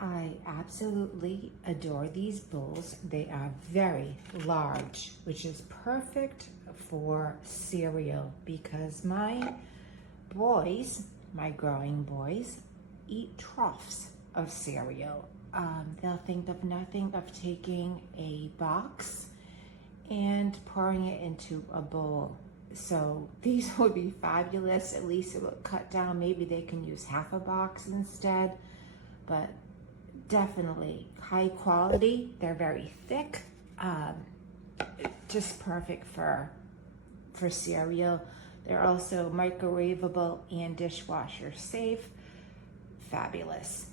I absolutely adore these bowls. They are very large, which is perfect for cereal because my boys, my growing boys, eat troughs of cereal. They'll think of nothing of taking a box and pouring it into a bowl. So these would be fabulous. At least it would cut down. Maybe they can use half a box instead, but definitely high quality. They're very thick, just perfect for cereal. They're also microwavable and dishwasher safe. Fabulous.